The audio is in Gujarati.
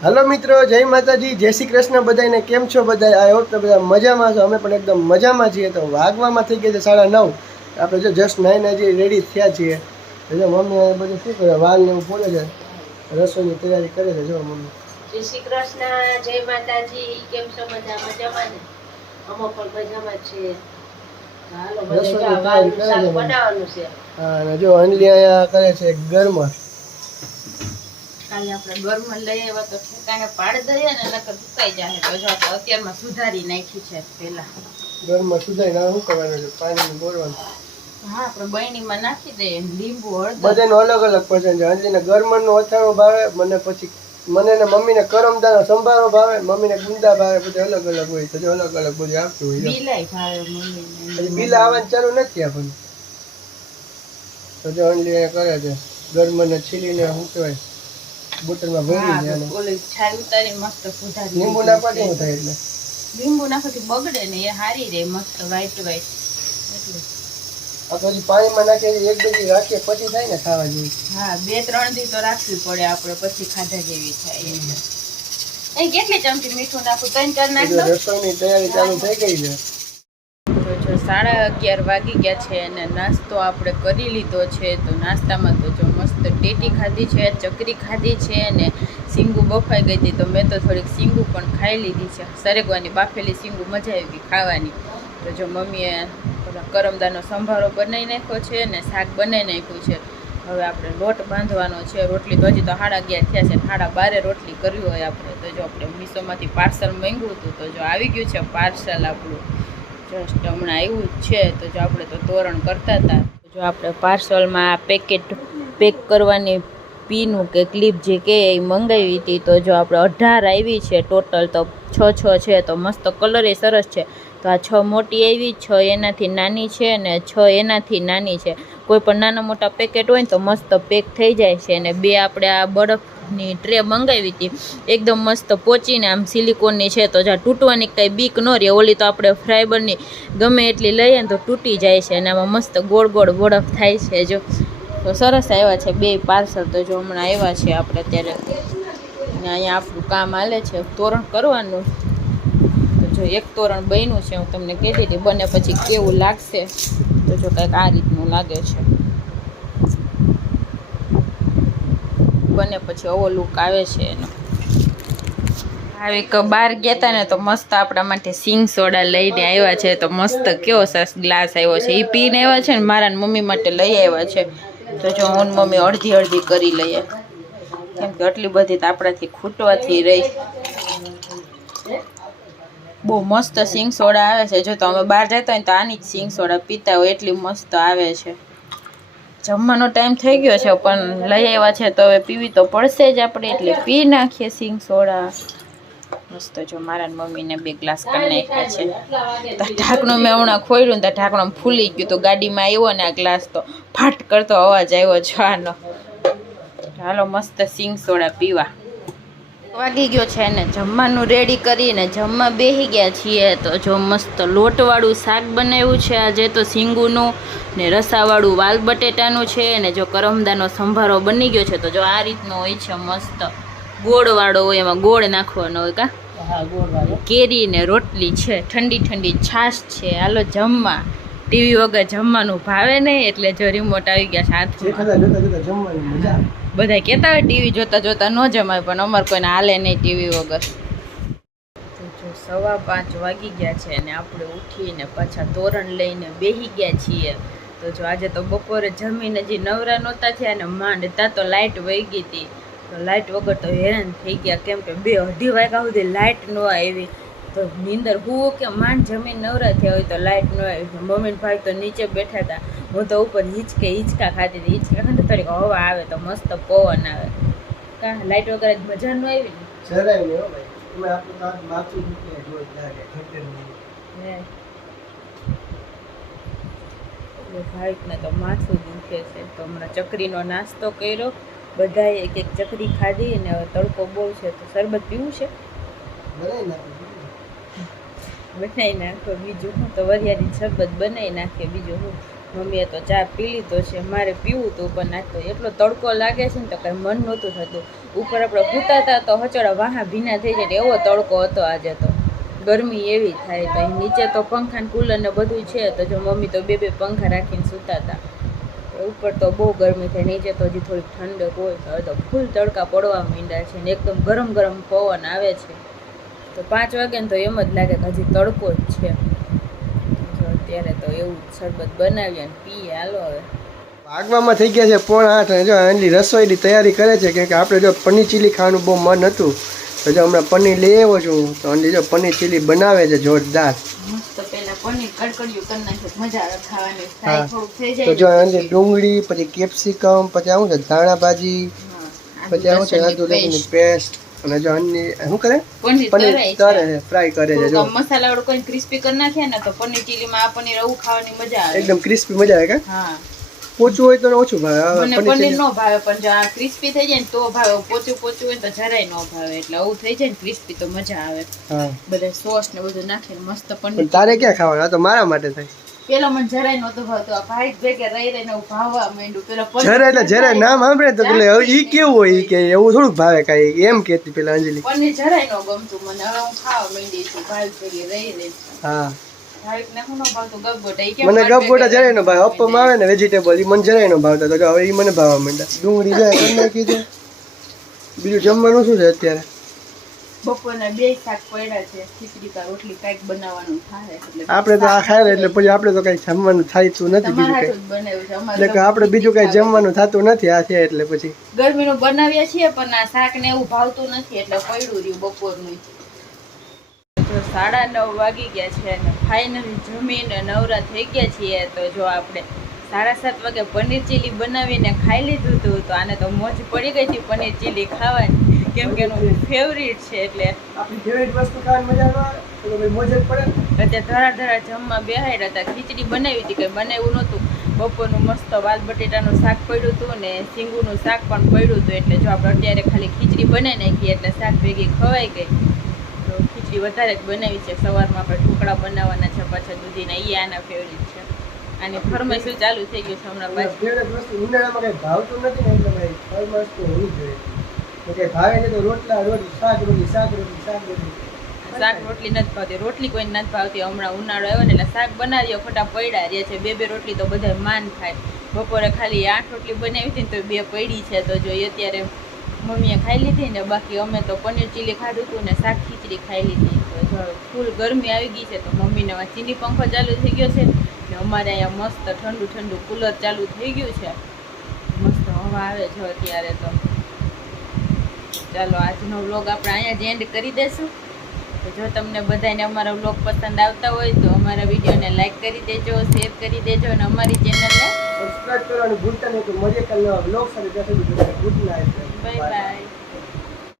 हेलो मित्रों, जय माताजी, जय श्री कृष्ण। बधाने केम छो? बधाई आई होप तो बधा मजामां छो। अमे पण एकदम मजामां छीए। तो वागवामां थई गया छे 9:30। आपणे जो जस्ट नाईने हजी रेडी थया छीए। जो मम्मी બધું શું કરે, વાલ ને ફોલે છે, રસોઈની તૈયારી કરે છે। જો મમ્મી जय श्री कृष्ण, जय माताजी, केम छो? मजामां ने अमो पण मजामां छे। हालो બધા વાલ શાક બનાવવાનું છે। હા, અને જો અંજલી આયા કરે છે ગરમા। કાલે આપણે ગરમ લઈ આવ્યા તો ઠેકાણે પાડી દઈએ ને નકર સુકાઈ જાય। તો જો આપણે અત્યારમાં સુધારી નાખી છે પહેલા। ગરમા સુધાઈ ના શું કરવાનું છે? પાણીમાં બોળવાનું। હા, આપણે બરણીમાં નાખી દઈએ, લીંબુ હળદર। બધાનો અલગ અલગ પસંદ છે। અંજલીને ગરમનો અથાણો ભાવે, મને ને મમ્મીને કરમદાનો સંભારો ભાવે, મમ્મીને ગુંદા ભાવે। બધું અલગ અલગ હોય તો જો અલગ અલગ બધું આવતું હોય। બીલાઈ ભાવે મમ્મીને। બીલા આવવાનું ચાલુ નથી આપણને। તો જો અંજલી કરે છે ગરમને છીલીને શું કહેવાય બોટલમાં ભરી દે અને ઓલી છાલ ઉતારી મસ્ત સુધારી। લીંબુ નાખવાથી શું થાય? એટલે લીંબુ નાખવાથી બગડે ને, એ હારી રહે મસ્ત વ્હાઈટ વ્હાઈટ। એટલે આ પછી પાણીમાં નાખી એક બે દી રાખીએ પછી થાય ને ખાવા જેવી। હા, 2-3 દી તો રાખવી પડે આપણે, પછી ખાધા જેવી થાય। એટલે અહીં કેટલી ચમચી મીઠું નાખું? 3-4 નાખ દો। રસોઈની તૈયારી ચાલુ થઈ ગઈ છે। તો જો 11:30 વાગી ગયા છે અને નાસ્તો આપણે કરી લીધો છે। તો નાસ્તામાં તો જો મસ્ત ટેટી ખાધી છે, ચકરી ખાધી છે અને સીંગું બફાઈ ગઈ હતી તો મેં તો થોડીક સીંગું પણ ખાઈ લીધી છે। સરેગવાની બાફેલી સીંગું મજા આવી ગઈ ખાવાની। તો જો મમ્મીએ કરમદાનો સંભારો બનાવી નાખ્યો છે અને શાક બનાવી નાખ્યું છે। હવે આપણે લોટ બાંધવાનો છે। રોટલી તો હજી તો 11:30 થયા છે, 12:30 રોટલી કરવી હોય આપણે તો જો આપણે મીશોમાંથી પાર્સલ માંગ્યું હતું તો જો આવી ગયું છે પાર્સલ આપણું। જસ્ટ હમણાં આવ્યું જ છે। તો જો આપણે તો તોરણ કરતા હતા। જો આપણે પાર્સલમાં પેકેટ પેક કરવાની પીનું કે ક્લિપ જે કે એ મંગાવી હતી। તો જો આપણે 18 આવી છે ટોટલ, તો 6 છે। તો મસ્ત કલર એ સરસ છે। તો આ 6 મોટી આવી, 6 એનાથી નાની છે અને 6 એનાથી નાની છે। કોઈ પણ નાના મોટા પેકેટ હોય ને તો મસ્ત પેક થઈ જાય છે। અને 2 આપણે આ બરફની ટ્રે મંગાવી હતી, એકદમ મસ્ત પોચીને આમ સિલિકોનની છે। તો જ્યાં તૂટવાની કંઈ બીક ન રહે। ઓલી તો આપણે ફાઈબરની ગમે એટલી લઈએ ને તો તૂટી જાય છે અને આમાં મસ્ત ગોળ ગોળ બરફ થાય છે। જો તો સરસ આવ્યા છે 2 પાર્સલ। તો જો હમણાં આવ્યા છે આપણે અત્યારે, અને અહીંયા આપણું કામ હાલે છે તોરણ કરવાનું। તો જો એક તોરણ બન્યું છે, હું તમને કહેતી હતી બને પછી કેવું લાગશે। તો જો કંઈક આ રીતનું લાગે છે, બને પછી આવો લુક આવે છે એનો। આવી બહાર ગયા હતા ને તો મસ્ત આપણા માટે સિંગ સોડા લઈને આવ્યા છે। તો મસ્ત કેવો સરસ ગ્લાસ આવ્યો છે, એ પીને આવ્યા છે ને મારા મમ્મી માટે લઈ આવ્યા છે। તો જો હું મમ્મી અડધી અડધી કરી લઈએ, કેમ કે આટલી બધી તો આપણાથી ખૂટવાથી રહી। બહુ મસ્ત સિંગ સોડા આવે છે। જો તો અમે બહાર જતા હોય તો આની જ સિંગ સોડા પીતા હોય, એટલી મસ્ત આવે છે। જમવાનો ટાઈમ થઈ ગયો છે પણ લઈ આવ્યા છે તો હવે પીવી તો પડશે જ આપણે, એટલે પી નાખીએ સિંગ સોડા મસ્ત। જો મારા મમ્મીને 2 ગ્લાસ કરી નાખ્યા છે। તો ઢાંકણું મેં હમણાં ખોલ્યું ને તો ઢાંકણું ફૂલી ગયું। તો ગાડીમાં આવ્યો ને આ ગ્લાસ તો ફાટ કરતો અવાજ આવ્યો છે આનો। હાલો મસ્ત સિંગ સોડા પીવા। વાગી ગયો છે ને જમવાનું રેડી કરીને જમવા બેસી ગયા છીએ। તો જો મસ્ત લોટવાળું શાક બનાવ્યું છે આજે તો સિંગુનું, ને રસાવાળું વાલ બટેટાનું છે, અને જો કરમદાનો સંભારો બની ગયો છે। તો જો આ રીતનો હોય છે મસ્ત ગોળવાળો હોય, એમાં ગોળ નાખવાનો હોય કા? હા, ગોળવાળો। કેરી ને રોટલી છે, ઠંડી ઠંડી છાશ છે। હાલો જમવા। ટીવી વગર જમવાનું ભાવે નહીં, એટલે જો રિમોટ આવી ગયા છે હાથમાં। બધા કહેતા હોય ટીવી જોતા જોતા ન જમાય, પણ અમારે કોઈને હાલે નહીં ટીવી વગર। તો જો 5:15 વાગી ગયા છે અને આપણે ઉઠીને પાછા તોરણ લઈને બેસી ગયા છીએ। તો જો આજે તો બપોરે જમીને હજી નવરા નહોતા થયા ને માંડતા તો લાઇટ વહી ગઈ હતી। તો લાઇટ વગર તો હેરાન થઈ ગયા, કેમ કે 2-2:30 વાગ્યા સુધી લાઇટ ન આવી। તો નીંદર હું કે માંડ જમીન નવરા થયા હોય તો લાઇટ ન આવી। મમ્મી ભાઈ તો નીચે બેઠા હતા, હું તો ઉપર હિંચકા ખાતી હતી। હિંચકા ખાતી થોડીક હવા આવે તો મસ્ત પવન આવે કા? લાઇટ વગર જ મજા ન આવી ને, જરાય નહીં હો ભાઈ। તમે આપણું તો માથું દુખે જોઈ લાગે ભાઈને તો માથું દુખે છે। તો હમણાં ચકરીનો નાસ્તો કર્યો, બધાએ એક એક ચકરી ખાધી, અને હવે તડકો બહુ છે તો શરબત પીવું છે, બનાવી નાખો। બીજું હું તો વરિયાળી શરબત બનાવી નાખીએ, બીજું હું મમ્મીએ તો ચા પી લીધો છે, મારે પીવું હતું પણ આજ તો એટલો તડકો લાગે છે ને તો કંઈ મન નહોતું થતું. ઉપર આપણે સૂતા હતા તો હચડા વાહા ભીના થઈ જાય એવો તડકો હતો આજે તો. ગરમી એવી થાય તો અહીં નીચે તો પંખા ને કુલર ને બધું છે તો જો મમ્મી તો બે પંખા રાખીને સૂતા હતા. ઉપર તો બહુ ગરમી થાય, નીચે તો હજી થોડીક ઠંડક હોય તો હવે તો ફૂલ તડકા પડવા માંડ્યા છે ને એકદમ ગરમ ગરમ પવન આવે છે. તો 5 વાગે ને તો એમ જ લાગે કે હજી તડકો જ છે. તો અત્યારે તો એવું શરબત બનાવીએ અને પીએ. હાલો હવે વાગવામાં થઈ ગયા છે 7:30 અને જો આની રસોઈની તૈયારી કરે છે કેમ કે આપણે જો પનીર ચીલી ખાવાનું બહુ મન હતું તો જો હમણાં પનીર લઈ આવ્યો છું તો આની જો પનીર ચીલી બનાવે છે જોરદાર. મસ્ત પેલા પનીર કડકડિયું કરી નાખે મજા આવે ખાવાની. હા. થોડુંક થઈ તો જાય જો આની ડુંગળી પછી કેપ્સિકમ પછી આવું છે ધાણા ભાજી પછી આવું છે આદુ લસણની પેસ્ટ અને જો આની શું કરે પનીર તરે ફ્રાય કરે છે જો મસાલા વાળું કોઈ ક્રિસ્પી કરી નાખે ને તો પનીર ચીલીમાં આ પનીર આવું ખાવાની મજા આવે. એકદમ ક્રિસ્પી મજા આવે કે હા પોચું હોય તો ઓછું ભાવે. મને પનીર નો ભાવે પણ જો આ ક્રિસ્પી થઈ જાય ને તો ભાવે. પોચું હોય તો જરાય નો ભાવે. એટલે આવું થઈ જાય ને ક્રિસ્પી તો મજા આવે. હા બધા સોસ ને બધું નાખીને મસ્ત પનીર. તારે ક્યાં ખાવાનું? આ તો મારા માટે થાય. પેલા મને જરાય નહોતું ભાવતું. આ ભાઈ ભેગે રહી રહીને એવું ભાવવા માંડ્યું. પેલા જરા એટલે જરા નામ સાંભળે તો પેલે ઈ કેવું હોય ઈ કે એવું થોડુંક ભાવે કાંઈ એમ કહેતી પેલા અંજલિ. પનીર જરાય ન ગમતું મને. હવે હું ખાવા માંડી છું ભાઈ ભેગે રહી રહી. હા ભાઈને હું ન ભાવતું ગપગોટા. ઈ મને ગપગોટા જરાય નો ભાવે. અપમ આવે ને વેજીટેબલ ઈ મને જરાય નો ભાવતા તો જો હવે ઈ મને ભાવવા માંડ્યા. ડુંગળી જાય કરી નાખી છે. બીજું જમવાનું શું છે અત્યારે? બપોરના 2 શાક પડ્યા છે. ખીચડી કા રોટલી કાંઈક બનાવવાનું થાય એટલે આપણે તો આ ખાય એટલે પછી આપણે તો કઈ જમવાનું થાતું નથી બીજું તમારા કઈ. હાથું જ બનાવ્યું છે. એટલે કે આપણે બીજું કઈ જમવાનું થતું નથી આ છે એટલે પછી ગરમીનું બનાવીએ છીએ પણ આ શાક ને એવું ભાવતું નથી એટલે પડ્યું રહ્યું બપોરનું. જો 9:30 વાગી ગયા છે અને ફાઇનલી જમીને નવરા થઈ ગયા છીએ. તો જો આપણે 7:30 વાગે પનીર ચીલી બનાવીને ખાઈ લીધું હતું. તો આને તો મોજ પડી ગઈ હતી પનીર ચીલી ખાવાની કેમ કે એનું ફેવરિટ છે. એટલે આપણી ફેવરિટ વસ્તુ ખાવાની મજા આવે તો ભાઈ મોજ જ પડે. અત્યારે ધરા જમવા બેહાડ્યા હતા. ખીચડી બનાવી હતી, કંઈ બનાવ્યું નહોતું. બપોરનું મસ્ત વાલ બટેટાનું શાક પડ્યું હતું ને સિંગુનું શાક પણ પડ્યું હતું. એટલે જો આપણે અત્યારે ખાલી ખીચડી બનાવી નાખી એટલે શાક ભેગી ખવાઈ ગઈ. તો ખીચડી વધારે જ બનાવી છે. સવારમાં આપણે ઢોકળા બનાવવાના છે પાછા દૂધીના. એ આના ફેવરિટ છે. આની ફરમાઈશ ચાલુ થઈ ગયું છે હમણાં પાછું. ફેવરિટ વસ્તુ ઉનાળામાં કઈ ભાવતું નથી ને એટલે ભાઈ ફરમાઈશ તો હોવી જોઈએ. તો કે ભાવે છે તો રોટલા રોટલી શાક રોટલી શાક રોટલી શાક રોટલી. શાક રોટલી નથી ભાવતી. રોટલી કોઈને નથી ભાવતી. હમણાં ઉનાળો આવ્યો ને એટલે શાક બનાવીએ ખોટા પડ્યા રહે છે. 2 રોટલી તો બધા માન ખાય. બપોરે ખાલી 8 રોટલી બનાવી હતી ને તો 2 પડી છે. તો જોઈએ અત્યારે મમ્મીએ ખાઈ લીધી ને બાકી અમે તો પનીર ચીલી ખાધું હતું ને શાક ખીચડી ખાઈ લીધી. તો જો ફૂલ ગરમી આવી ગઈ છે તો મમ્મીને ચીની પંખો ચાલુ થઈ ગયો છે ને અમારે અહીંયા મસ્ત ઠંડુ ઠંડુ કુલર ચાલુ થઈ ગયું છે. મસ્ત હવા આવે છે અત્યારે તો. ચાલો આજનો વ્લોગ આપણે અહીંયા જ એન્ડ કરી દઈશું. તો જો તમને બધાને અમારા વ્લોગ પસંદ આવતા હોય તો અમારા વિડીયોને લાઈક કરી દેજો, શેર કરી દેજો અને અમારી ચેનલને સબસ્ક્રાઇબ કરવાનું ભૂલતા નહીં. તો મળીએ કાલે નવા વ્લોગ સાથે. Good night. Bye bye.